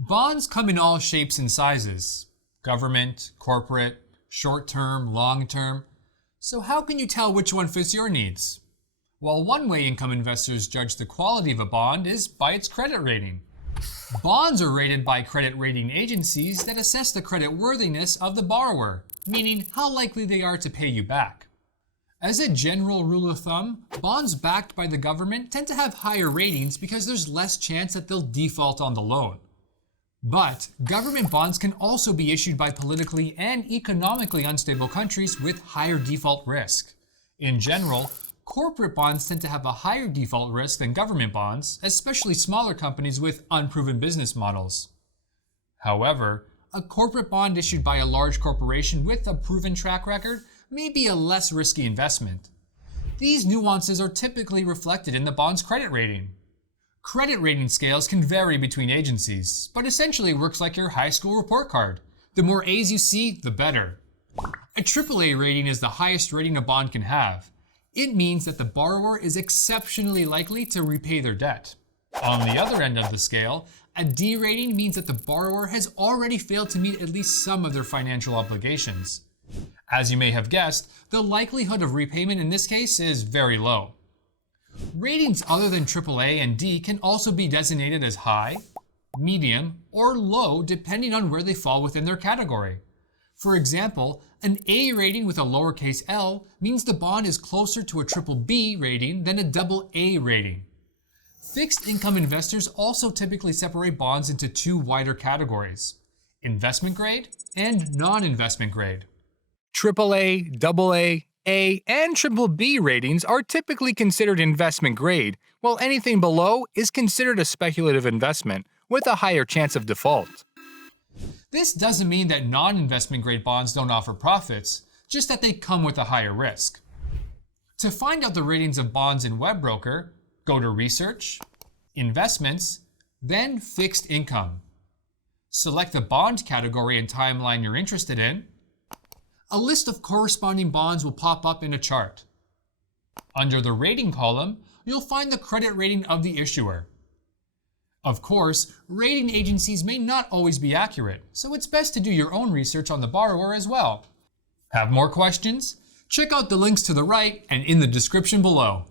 Bonds come in all shapes and sizes: government, corporate, short-term, long-term. So how can you tell which one fits your needs? Well, one way income investors judge the quality of a bond is by its credit rating. Bonds are rated by credit rating agencies that assess the credit worthiness of the borrower, meaning how likely they are to pay you back. As a general rule of thumb, bonds backed by the government tend to have higher ratings because there's less chance that they'll default on the loan. But government bonds can also be issued by politically and economically unstable countries with higher default risk. In general, corporate bonds tend to have a higher default risk than government bonds, especially smaller companies with unproven business models. However, a corporate bond issued by a large corporation with a proven track record may be a less risky investment. These nuances are typically reflected in the bond's credit rating. Credit rating scales can vary between agencies, but essentially works like your high school report card. The more A's you see, the better. A AAA rating is the highest rating a bond can have. It means that the borrower is exceptionally likely to repay their debt. On the other end of the scale, a D rating means that the borrower has already failed to meet at least some of their financial obligations. As you may have guessed, the likelihood of repayment in this case is very low. Ratings other than AAA and D can also be designated as high, medium, or low depending on where they fall within their category. For example, an A rating with a lowercase l means the bond is closer to a triple B rating than a double A rating. Fixed income investors also typically separate bonds into two wider categories: investment grade and non-investment grade. AAA, AA, A, and BBB ratings are typically considered investment grade, while anything below is considered a speculative investment with a higher chance of default. This doesn't mean that non-investment grade bonds don't offer profits, just that they come with a higher risk. To find out the ratings of bonds in WebBroker, go to Research, Investments, then Fixed Income. Select the bond category and timeline you're interested in. A list of corresponding bonds will pop up in a chart. Under the rating column, you'll find the credit rating of the issuer. Of course, rating agencies may not always be accurate, so it's best to do your own research on the borrower as well. Have more questions? Check out the links to the right and in the description below.